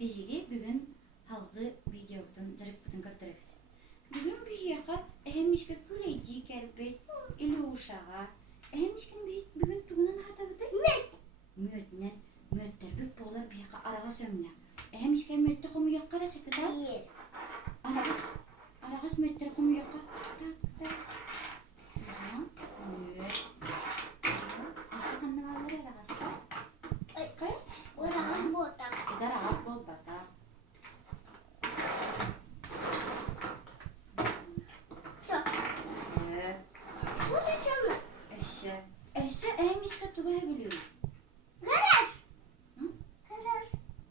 Bihigi bugün halgı videodan jarıp butun kaptırıptı. Bugün bihiyaqa ehemmişke küleydi kelbet ili uşağa. Ehemmişkin bugün tuğunan hatabıda müötnen müötter büp boğular bihiyaqa arağa sömne. Ehemmişke müötte xumu yaqqara sıkıda. Bir. Arağız müötter xumu yaqqa. Müöt. Nasıl kanlı valları arağızda? Orası botak. Edar ağız bol bata. Çok. Bu da çamur. Eşe ehemmişke tuğu hebiliyorum. Kadar. Hı? Kadar.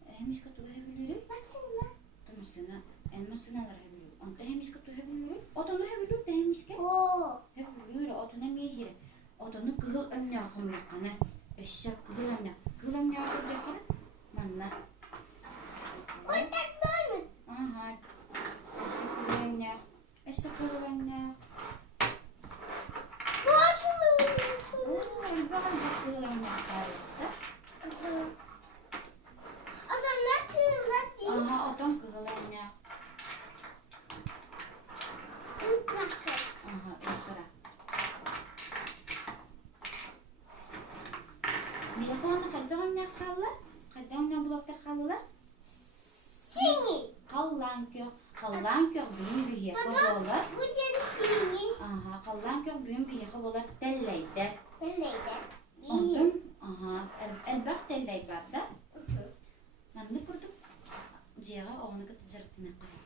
Ehemmişke tuğu hebiliyorum. Nasıl mı? Tamasına, elmasına alar hebiliyorum. Anta ehemmişke tuğu hebiliyorum. Otonu hebiliyorum da ehemmişke. Oo. Hebiliyorum, otuna mehiri. Otonu kıhıl önüne akımı yakana. Eşe kıhıl önüne. Kıhıl önüne akımı yakana. Manna. Botak böyle. Aha. Eşe kıhıl önüne. Eşe kıhıl önüne. Boşum. Oo, elbağın kıhıl önüne akar. Adamlar kırılır. Aha, oton kıhıl önüne. Bakın. Aha, ıhkıra. Bir konu kadar ne kaldı? Kadar ne bloklar kaldılar? Seni. Kallan kök büyün bir yaka bolar. Bu canım seni. Aha, kallan kök büyün bir yaka bolar telleyder. Neydi? Ondan, aha, elbaq telley barda. Ben de kurduk. Ciğe onu kıtı jartına koyayım.